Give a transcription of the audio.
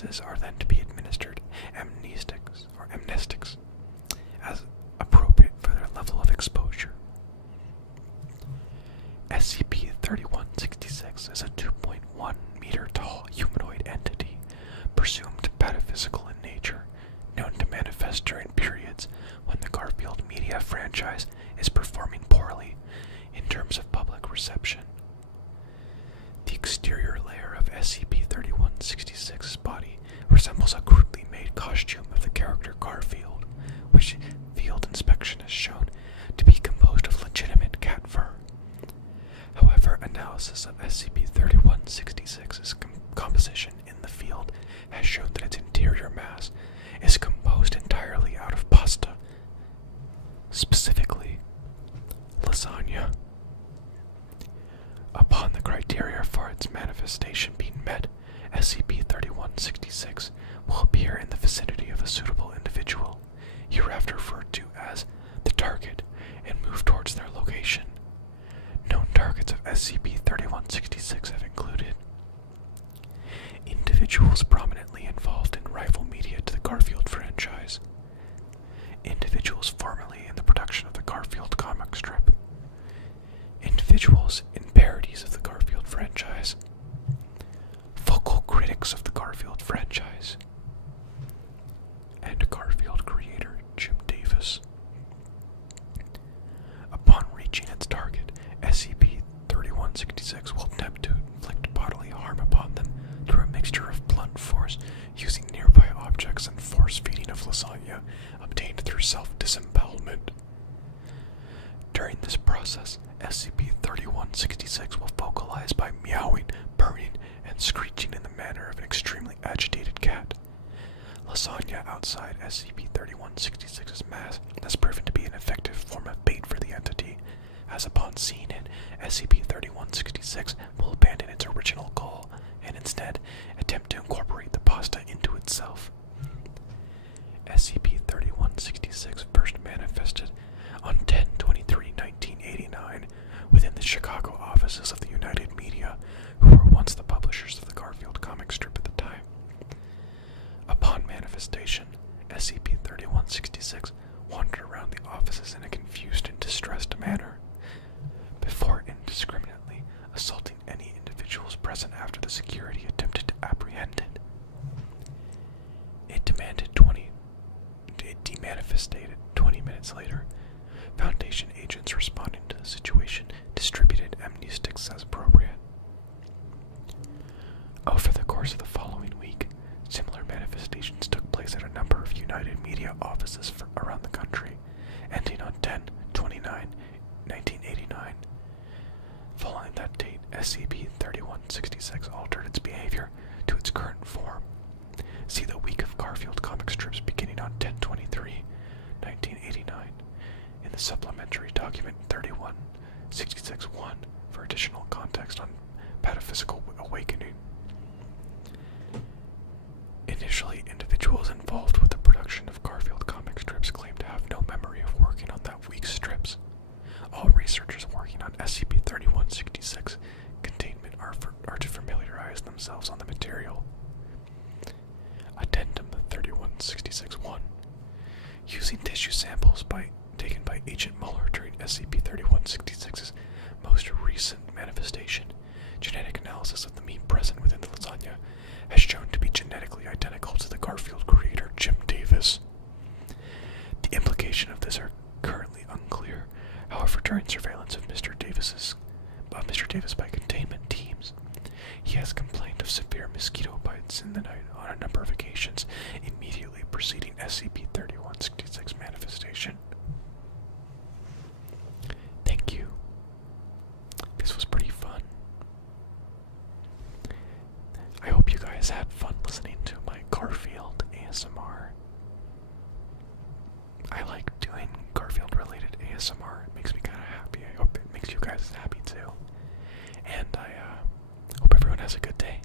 cases are then to be administered amnestics as appropriate for their level of exposure. SCP-3166 is a 2.1 meter tall humanoid entity, presumed pataphysical in nature, known to manifest during periods when the Garfield media franchise is performing poorly in terms of public reception. The exterior layer of SCP-3166's body resembles a crudely made costume of the character Garfield, which field inspection has shown to be composed of legitimate cat fur. However, analysis of SCP-3166's composition in the field has shown that its interior mass is composed entirely out of pasta, specifically lasagna. Upon the criteria for its manifestation being met, SCP-3166 will appear in the vicinity of a suitable individual, hereafter referred to as the target, and move towards their location. Known targets of SCP-3166 have included individuals prominently involved in rival media to the Garfield franchise, individuals formerly in the production of the Garfield comic strip, individuals in parodies of the Garfield franchise, vocal critics of the Garfield franchise, and Garfield creator Jim Davis. Upon reaching its target, SCP-3166 will attempt to inflict bodily harm upon them through a mixture of blunt force using nearby objects and force feeding of lasagna obtained through self-disembowelment. During this process, SCP-3166 will vocalize by meowing, purring, and screeching in the manner of an extremely agitated cat. Lasagna outside SCP-3166's mass has proven to be an effective form of bait for the entity, as upon seeing it, SCP-3166 will abandon its original goal and instead attempt to incorporate the pasta into itself. SCP-3166 first manifested on 10/23/1989 within the Chicago offices of the United Media, who were once the publishers of the Garfield comic strip at the time. Upon manifestation, SCP-3166 wandered around the offices in a confused and distressed manner, before indiscriminately assaulting any individuals present after the security attempted to apprehend it. It demanifested 20 minutes later. Foundation agents responding to the situation distributed amnestics as appropriate. Over the course of the following week, similar manifestations took place at a number of United Media offices around the country, ending on 10/29/1989. Following that date, SCP-3166 altered its behavior to its current form. See the Week of Garfield comic strips beginning on 10/23/1989 in the supplementary document 3166-1 for additional context on pataphysical awakening. Initially, individuals involved with the production of Garfield comic strips claimed to have no memory of working on that week's strips. All researchers working on SCP-3166 containment are to familiarize themselves on the material. Addendum 3166-1. Using tissue samples taken by Agent Muller during SCP-3166's most recent manifestation, genetic analysis of the meat present within the lasagna has shown to be genetically identical to the Garfield creator Jim Davis. The implications of this are currently unclear. However, during surveillance of Mr. Davis by containment teams, he has complained of severe mosquito bites in the night on a number of occasions immediately preceding SCP-3166 manifestation. Thank you. This was pretty fun. I hope you guys had fun listening to my Garfield ASMR. I like doing Garfield-related ASMR. It makes me kind of happy. I hope it makes you guys happy too. And I hope everyone has a good day.